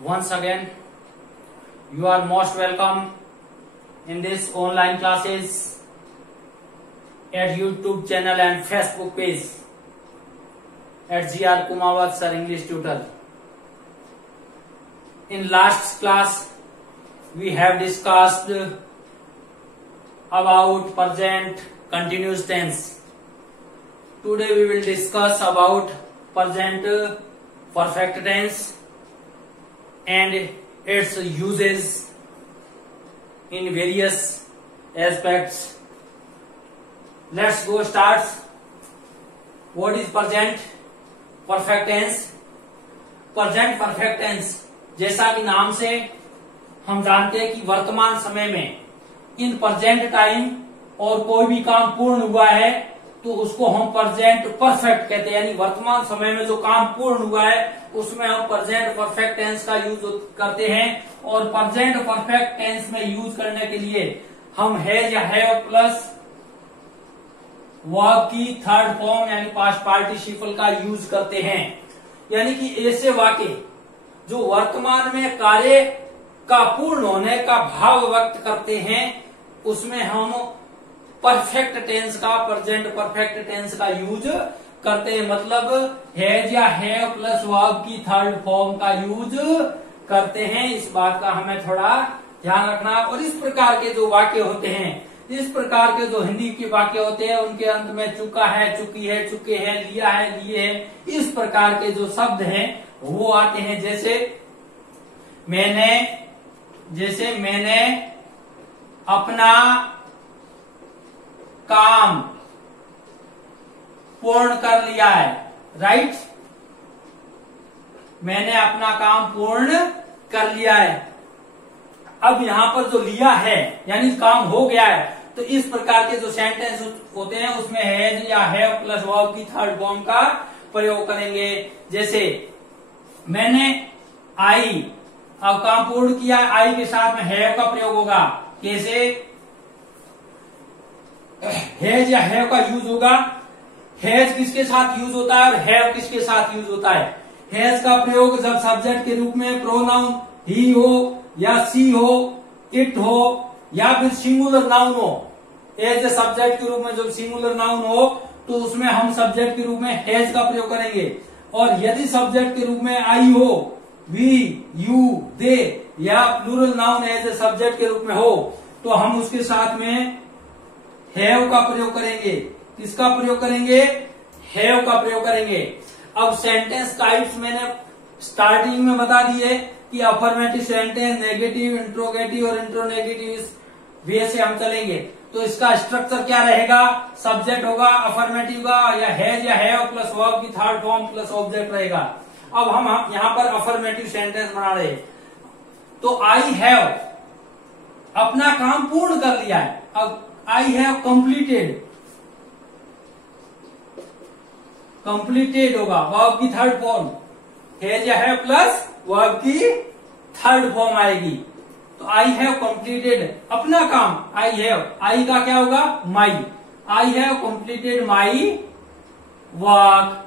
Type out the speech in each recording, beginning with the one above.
Once again, you are most welcome in this online classes at YouTube channel and Facebook page at GR Kumawat Sir English Tutor. In last class, we have discussed about present continuous tense. Today we will discuss about present perfect tense and its uses in various aspects. Let's go start. What is present perfect tense? Present perfect tense जैसा कि नाम से हम जानते हैं कि वर्तमान समय में इन प्रेजेंट टाइम और कोई भी काम पूर्ण हुआ है तो उसको हम प्रेजेंट परफेक्ट कहते हैं, यानी वर्तमान समय में जो काम पूर्ण हुआ है उसमें हम प्रेजेंट परफेक्ट टेंस का यूज करते हैं। और प्रेजेंट परफेक्ट टेंस में यूज करने के लिए हम हैज या हैव प्लस वर्ब की थर्ड फॉर्म यानी पास्ट पार्टिसिपल का यूज करते हैं। यानी कि ऐसे वाक्य जो वर्तमान में कार्य का पूर्ण होने का भाव व्यक्त करते हैं उसमें हम परफेक्ट टेंस का प्रेजेंट परफेक्ट टेंस का यूज करते हैं। मतलब हैज या हैव प्लस वर्ब की थर्ड फॉर्म का यूज करते हैं। इस बात का हमें थोड़ा ध्यान रखना। और इस प्रकार के जो वाक्य होते हैं, इस प्रकार के जो हिंदी के वाक्य होते हैं उनके अंत में चुका है, चुकी है, चुके हैं, लिया है, लिए है, इस प्रकार के जो शब्द हैं वो आते हैं। जैसे मैंने अपना काम पूर्ण कर लिया है, राइट। मैंने अपना काम पूर्ण कर लिया है। अब यहां पर जो लिया है यानी काम हो गया है, तो इस प्रकार के जो सेंटेंस होते हैं उसमें हैज या हैव प्लस वर्ब की थर्ड फॉर्म का प्रयोग करेंगे। जैसे मैंने आई, अब काम पूर्ण किया, आई के साथ में हैव का प्रयोग होगा। कैसे? हैज या हैव का यूज होगा। हैज किसके साथ यूज होता है और हैव किसके साथ यूज होता है? हैज का प्रयोग जब सब्जेक्ट के रूप में प्रोनाउन ही हो या सी हो, इट हो या फिर सिंगुलर नाउन हो। एज ए सब्जेक्ट के रूप में जब सिंगुलर नाउन हो तो उसमें हम सब्जेक्ट के रूप में हैज का प्रयोग करेंगे। और यदि सब्जेक्ट के रूप में आई हो, वी, यू, दे या plural noun as a subject के रूप में हो तो हम उसके साथ में हैव का प्रयोग करेंगे। किसका प्रयोग करेंगे? हैव का प्रयोग करेंगे। अब सेंटेंस टाइप्स मैंने स्टार्टिंग में बता दिए कि अफर्मेटिव सेंटेंस, नेगेटिव, इंट्रोगेटिव और इंट्रोनेगेटिव, इस वे से हम चलेंगे। तो इसका स्ट्रक्चर क्या रहेगा? सब्जेक्ट होगा अफर्मेटिव का या हैव प्लस वर्ब की थर्ड फॉर्म प्लस ऑब्जेक्ट रहेगा। अब हम यहां पर अफर्मेटिव सेंटेंस बना रहे हैं। तो आई हैव अपना काम पूर्ण कर लिया है। अब आई हैव कंप्लीटेड होगा, वर्ब की थर्ड फॉर्म हैज या हैव प्लस वर्ब की थर्ड फॉर्म आएगी। तो आई हैव कंप्लीटेड अपना काम, आई का क्या होगा? My. I have completed my work.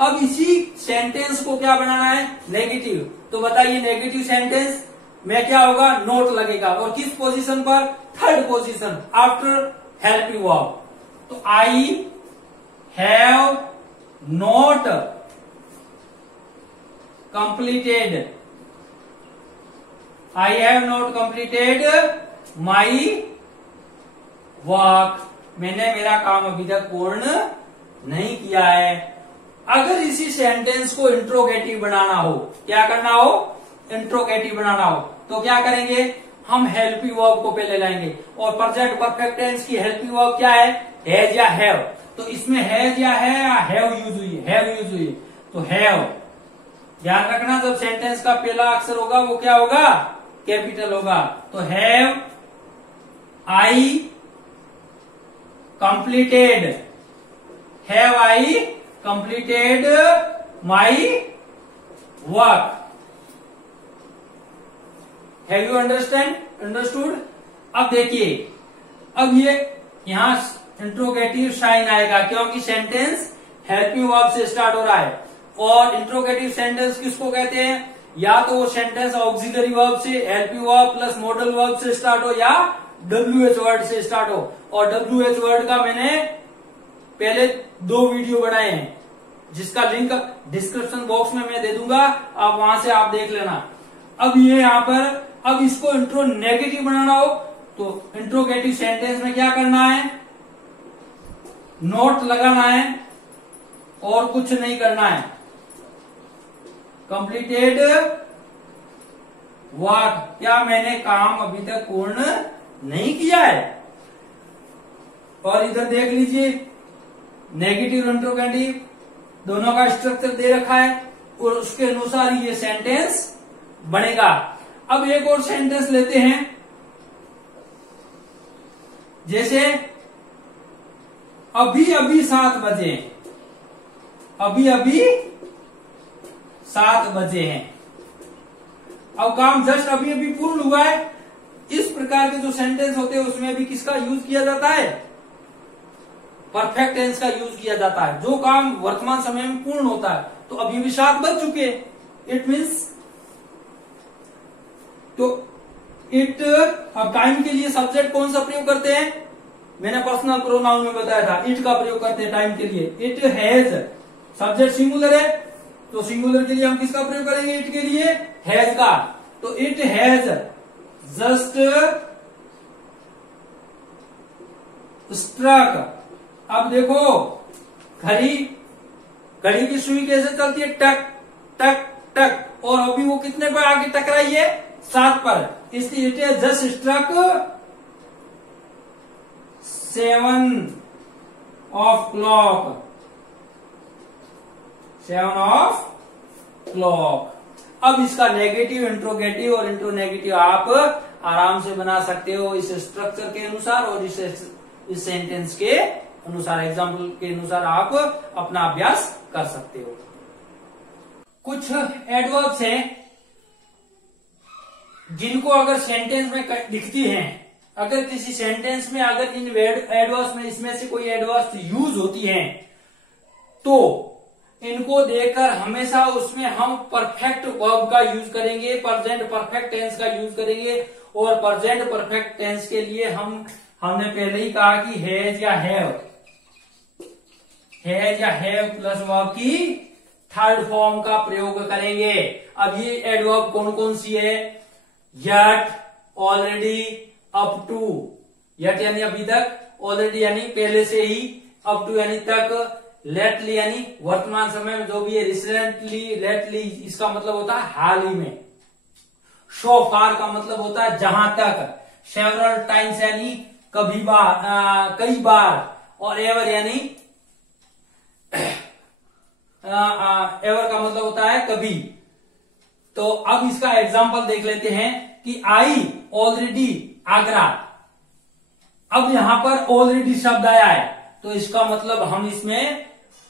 अब इसी सेंटेंस को क्या बनाना है? नेगेटिव। तो बताइए नेगेटिव सेंटेंस में क्या होगा? नोट लगेगा। और किस पोजीशन पर? Third position after helping verb. तो I have not completed, I have not completed my work. मैंने मेरा काम अभी तक पूर्ण नहीं किया है। अगर इसी सेंटेंस को इंट्रोगेटिव बनाना हो, क्या करना हो? इंट्रोगेटिव बनाना हो तो क्या करेंगे? हम हेल्पिंग वर्ब को पहले लाएंगे। और प्रेजेंट परफेक्ट टेंस की हेल्पिंग वर्ब क्या है? हैज या हैव। तो इसमें हैज या हैव यूज हुई, हैव यूज हुई। तो हैव ध्यान रखना, जब सेंटेंस का पहला अक्षर होगा वो क्या होगा? कैपिटल होगा। तो have I completed, have I completed my work. Have you understood? अब देखिए, अब ये यहां इंट्रोगेटिव साइन आएगा क्योंकि सेंटेंस हेल्पिंग वर्ब से स्टार्ट हो रहा है। और इंट्रोगेटिव सेंटेंस किसको कहते हैं? या तो वो सेंटेंस ऑक्सिलरी वर्ब से, helping verb plus modal verb से स्टार्ट हो, या WH वर्ड से स्टार्ट हो। और WH वर्ड का मैंने पहले 2 वीडियो बनाए हैं, जिसका लिंक डिस्क्रिप्शन बॉक्स में मैं दे दूंगा, आप वहां से आप देख लेना। अब ये यहां पर, अब इसको इंट्रोनेगेटिव बनाना हो तो इंट्रोगेटिव सेंटेंस में क्या करना है, नोट लगाना है और कुछ नहीं करना है। कंप्लीटेड व्हाट, क्या मैंने काम अभी तक पूर्ण नहीं किया है। और इधर देख लीजिए, नेगेटिव इंट्रोगेटिव दोनों का स्ट्रक्चर दे रखा है और उसके अनुसार ये सेंटेंस बनेगा। अब एक और सेंटेंस लेते हैं, जैसे अभी अभी 7 बजे, अभी अभी 7 बजे हैं। अब काम जस्ट अभी अभी पूर्ण हुआ है। इस प्रकार के जो सेंटेंस होते हैं उसमें भी किसका यूज किया जाता है, परफेक्ट टेंस का यूज किया जाता है। जो काम वर्तमान समय में पूर्ण होता है, तो अभी भी 7 बज चुके, इट मीन्स, तो इट, अब टाइम के लिए सब्जेक्ट कौन सा प्रयोग करते हैं, मैंने पर्सनल प्रोनाउन में बताया था, इट का प्रयोग करते हैं टाइम के लिए। इट हैज, सब्जेक्ट सिंगुलर है, तो सिंगुलर के लिए हम किसका प्रयोग करेंगे, इट के लिए हैज का। तो इट हैज जस्ट स्ट्रक। अब देखो, घड़ी की सुई कैसे चलती है, टक टक टक, और अभी वो कितने पर आगे टकराई है, 7 पर, इसलिए it has just struck 7 of clock, 7 of clock. अब इसका नेगेटिव, इंट्रोगेटिव और इंट्रोनेगेटिव आप आराम से बना सकते हो इस स्ट्रक्चर के अनुसार और इस सेंटेंस के अनुसार, एग्जाम्पल के अनुसार आप अपना अभ्यास कर सकते हो। कुछ एडवर्ब्स हैं जिनको अगर सेंटेंस में दिखती हैं, अगर किसी सेंटेंस में अगर इन एडवर्ब्स में इसमें से कोई एडवर्ब्स यूज होती हैं, तो इनको देखकर हमेशा उसमें हम परफेक्ट वर्ब का यूज करेंगे, प्रेजेंट परफेक्ट टेंस का यूज करेंगे। और प्रेजेंट परफेक्ट टेंस के लिए हमने पहले ही कहा कि हैज या हैव प्लस वर्ब की थर्ड फॉर्म का प्रयोग करेंगे। अब ये एडवर्ब कौन कौन सी है, yet, already, up to. Yet यानी अभी तक, ऑलरेडी यानी पहले से ही, अप टू यानी तक, लेटली यानी वर्तमान समय में जो भी है, रिसेंटली, लेटली इसका मतलब होता है हाल ही में, सो फार का मतलब होता है जहां तक, सेवरल टाइम्स यानी कभी बार, कई बार, और एवर यानी एवर का मतलब होता है कभी। तो अब इसका एग्जांपल देख लेते हैं कि आई ऑलरेडी आगरा। अब यहां पर ऑलरेडी शब्द आया है, तो इसका मतलब हम इसमें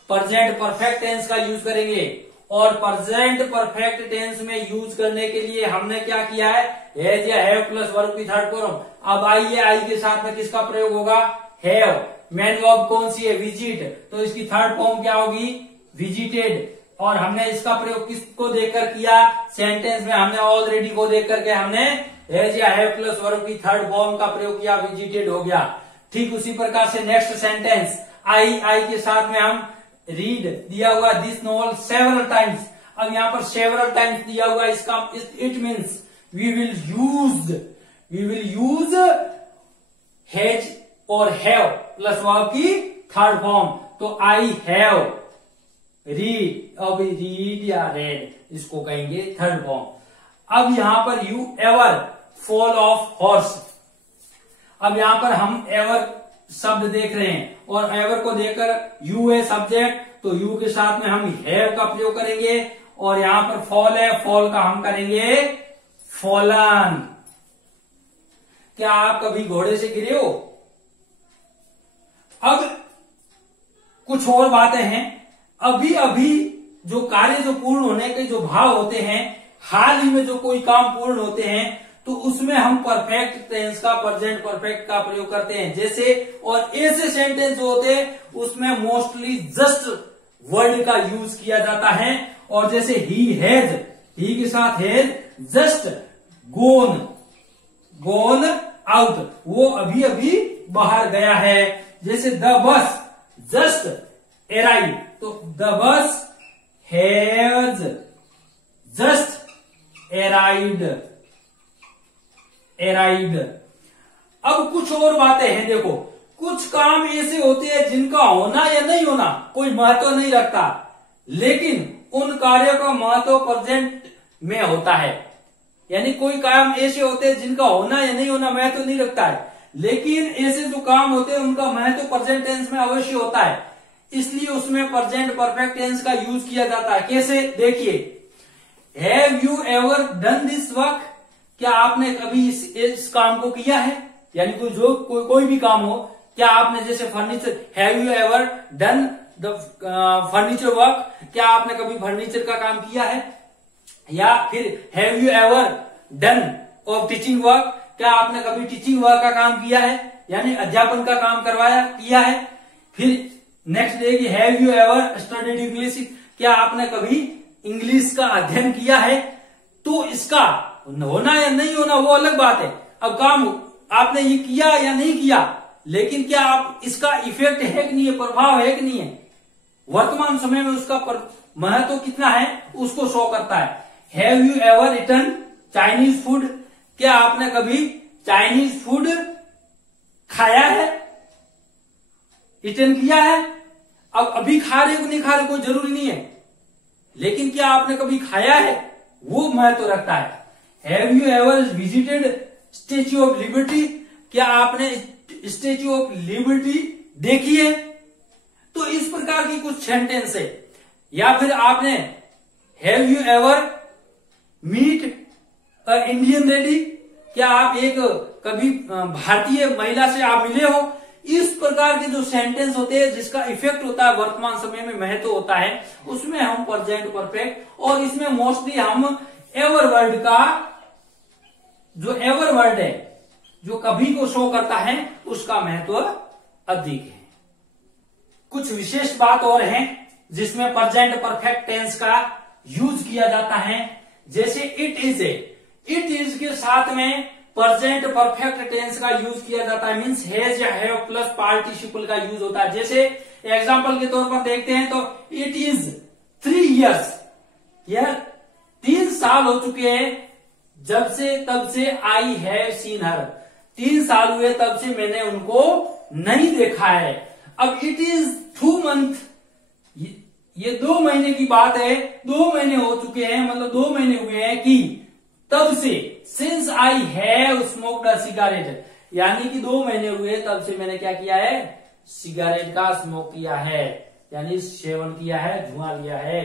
प्रेजेंट परफेक्ट टेंस का यूज करेंगे। और प्रेजेंट परफेक्ट टेंस में यूज करने के लिए हमने क्या किया है, हैज या हैव प्लस वर्ब की थर्ड फॉर्म। अब आई है, आई के साथ में किसका प्रयोग होगा, हैव। मेन वर्ब कौन सी है, विजिट, तो इसकी थर्ड फॉर्म क्या होगी, विजिटेड। और हमने इसका प्रयोग किसको देखकर किया, सेंटेंस में हमने ऑलरेडी को देख करके हमने हैज या हैव प्लस वर्ब की थर्ड फॉर्म का प्रयोग किया, विजिटेड हो गया। ठीक उसी प्रकार से नेक्स्ट सेंटेंस, आई के साथ में हम रीड दिया हुआ दिस नॉवल सेवरल टाइम्स। अब यहां पर सेवरल टाइम्स दिया हुआ, इसका it means we will use has और हैव प्लस वर्ब की थर्ड फॉर्म। तो आई हैव रीड, अब रीड या रेड इसको कहेंगे थर्ड फॉर्म। अब यहां पर you ever fall off horse. अब यहां पर हम एवर शब्द देख रहे हैं और एवर को देखकर यू है सब्जेक्ट, तो यू के साथ में हम हैव का प्रयोग करेंगे। और यहां पर फॉल है, फॉल का हम करेंगे फॉलन। क्या आप कभी घोड़े से गिरे हो? अब कुछ और बातें हैं। अभी अभी जो कार्य जो पूर्ण होने के जो भाव होते हैं, हाल ही में जो कोई काम पूर्ण होते हैं, तो उसमें हम परफेक्ट टेंस का, प्रेजेंट परफेक्ट का प्रयोग करते हैं। जैसे, और ऐसे सेंटेंस जो होते हैं उसमें मोस्टली जस्ट वर्ड का यूज किया जाता है। और जैसे ही हैज, ही के साथ हैज जस्ट गोन आउट, वो अभी अभी बाहर गया है। जैसे द बस जस्ट अराइव, तो the bus has just arrived. अब कुछ और बातें हैं, देखो कुछ काम ऐसे होते हैं जिनका होना या नहीं होना कोई महत्व नहीं रखता, लेकिन उन कार्यों का महत्व प्रेजेंट में होता है। यानी कोई काम ऐसे होते हैं जिनका होना या नहीं होना महत्व नहीं रखता है, लेकिन ऐसे जो काम होते हैं उनका महत्व प्रेजेंट टेंस में अवश्य होता है, इसलिए उसमें प्रेजेंट परफेक्ट टेंस का यूज किया जाता है। कैसे, देखिए, have you ever done this work, क्या आपने कभी इस काम को किया है। यानी कोई भी काम हो, क्या आपने, जैसे furniture, have you ever done the furniture work, क्या आपने कभी फर्नीचर का काम किया है। या फिर have you ever done of teaching work, क्या आपने कभी टीचिंग वर्क का काम किया है, यानी अध्यापन का काम किया है। फिर नेक्स्ट है have you ever studied English, क्या आपने कभी इंग्लिश का अध्ययन किया है। तो इसका होना या नहीं होना वो अलग बात है। अब काम आपने ये किया या नहीं किया, लेकिन क्या आप इसका इफेक्ट है कि नहीं है, प्रभाव है कि नहीं है, वर्तमान समय में उसका महत्व कितना है उसको शो करता है। Have you ever eaten Chinese food, क्या आपने कभी चाइनीज फूड खाया है, ईटन किया है। अब अभी खा रहे हो नहीं खा रहे कोई जरूरी नहीं है, लेकिन क्या आपने कभी खाया है वो महत्व रखता है। Have you ever visited statue of liberty, क्या आपने स्टेच्यू ऑफ लिबर्टी देखी है। तो इस प्रकार की कुछ सेंटेंस है। या फिर आपने have you ever meet a Indian lady, क्या आप एक कभी भारतीय महिला से आप मिले हो। इस प्रकार के जो सेंटेंस होते हैं जिसका इफेक्ट होता है वर्तमान समय में महत्व होता है, उसमें हम प्रेजेंट परफेक्ट, और इसमें मोस्टली हम एवर वर्ड का, जो एवर वर्ड है जो कभी को शो करता है, उसका महत्व अधिक है। कुछ विशेष बात और है जिसमें प्रेजेंट परफेक्ट टेंस का यूज किया जाता है। जैसे इट इज के साथ में प्रेजेंट परफेक्ट टेंस का यूज किया जाता है, मीन्स हैज या हैव प्लस पार्टिसिपल का यूज होता है। जैसे एग्जांपल के तौर पर देखते हैं तो इट इज 3 years, यह 3 साल हो चुके हैं तब से आई हैव सीन हर, 3 साल हुए तब से मैंने उनको नहीं देखा है। अब इट इज 2 months, ये 2 महीने की बात है, 2 महीने हो चुके हैं, मतलब 2 महीने हुए हैं कि तब से, since I have smoked a cigarette, यानी कि 2 महीने हुए तब से मैंने क्या किया है, सिगारेट का स्मोक किया है, यानी सेवन किया है, धुआं लिया है।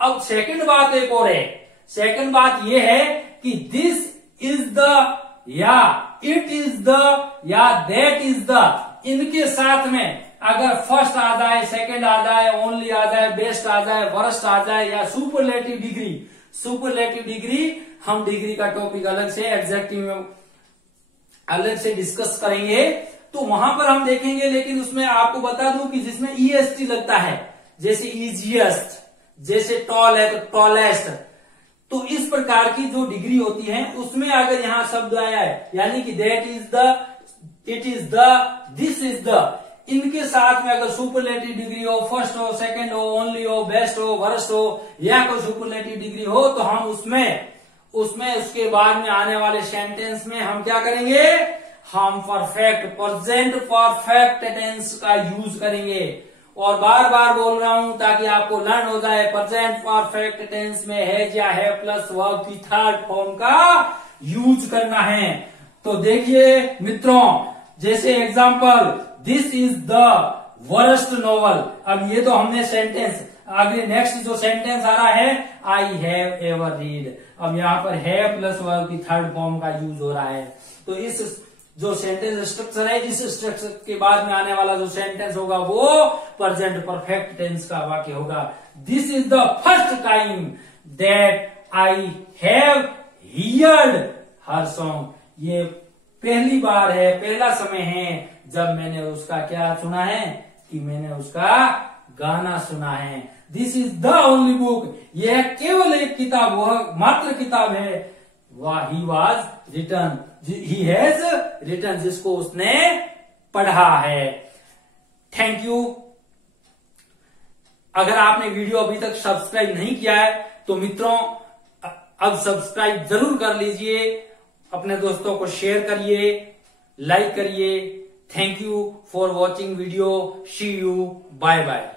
अब सेकंड बात एक और है, सेकंड बात यह है कि दिस इज द, या इट इज द, या दैट इज द, इनके साथ में अगर फर्स्ट आ जाए, सेकंड आ जाए, ओनली आ जाए, बेस्ट आ जाए, वर्स्ट आ जाए, या सुपरलेटिव डिग्री, हम डिग्री का टॉपिक अलग से एडजेक्टिव में अलग से डिस्कस करेंगे, तो वहां पर हम देखेंगे। लेकिन उसमें आपको बता दूं कि जिसमें ईएसटी लगता है, जैसे इजिएस्ट, जैसे टॉल है तो टॉलेस्ट, तो इस प्रकार की जो डिग्री होती है उसमें अगर यहां शब्द आया है, यानी कि that is the, it is the, this is the, इनके साथ में अगर सुपरलेटिव डिग्री हो, फर्स्ट हो, सेकंड हो, ओनली हो, बेस्ट हो, वर्स्ट हो, या कोई सुपरलेटिव डिग्री हो, तो हम उसमें उसके बाद में आने वाले सेंटेंस में हम क्या करेंगे, हम परफेक्ट, प्रेजेंट परफेक्ट टेंस का यूज करेंगे। और बार बार बोल रहा हूं ताकि आपको लर्न हो जाए, प्रेजेंट परफेक्ट टेंस में हैज या है प्लस वर्ब की थर्ड फॉर्म का यूज करना है। तो देखिए मित्रों, जैसे example, this is the worst novel. अब ये तो हमने सेंटेंस, आगे नेक्स्ट जो सेंटेंस आ रहा है, आई हैव एवर रीड। अब यहाँ पर है प्लस वर्ब की थर्ड फॉर्म का यूज हो रहा है। तो इस जो सेंटेंस स्ट्रक्चर है, इस स्ट्रक्चर के बाद में आने वाला जो सेंटेंस होगा वो प्रेजेंट परफेक्ट टेंस का वाक्य होगा। This is the first time that I have heard her song. ये पहली बार है, पहला समय है जब मैंने उसका क्या सुना है, कि मैंने उसका गाना सुना है। This is the only book, यह केवल एक किताब, वह मात्र किताब है, वह he was written, he has written, जिसको उसने पढ़ा है। Thank you. अगर आपने वीडियो अभी तक सब्सक्राइब नहीं किया है तो मित्रों अब सब्सक्राइब जरूर कर लीजिए, अपने दोस्तों को शेयर करिए, लाइक करिए। Thank you for watching video. See you, bye bye.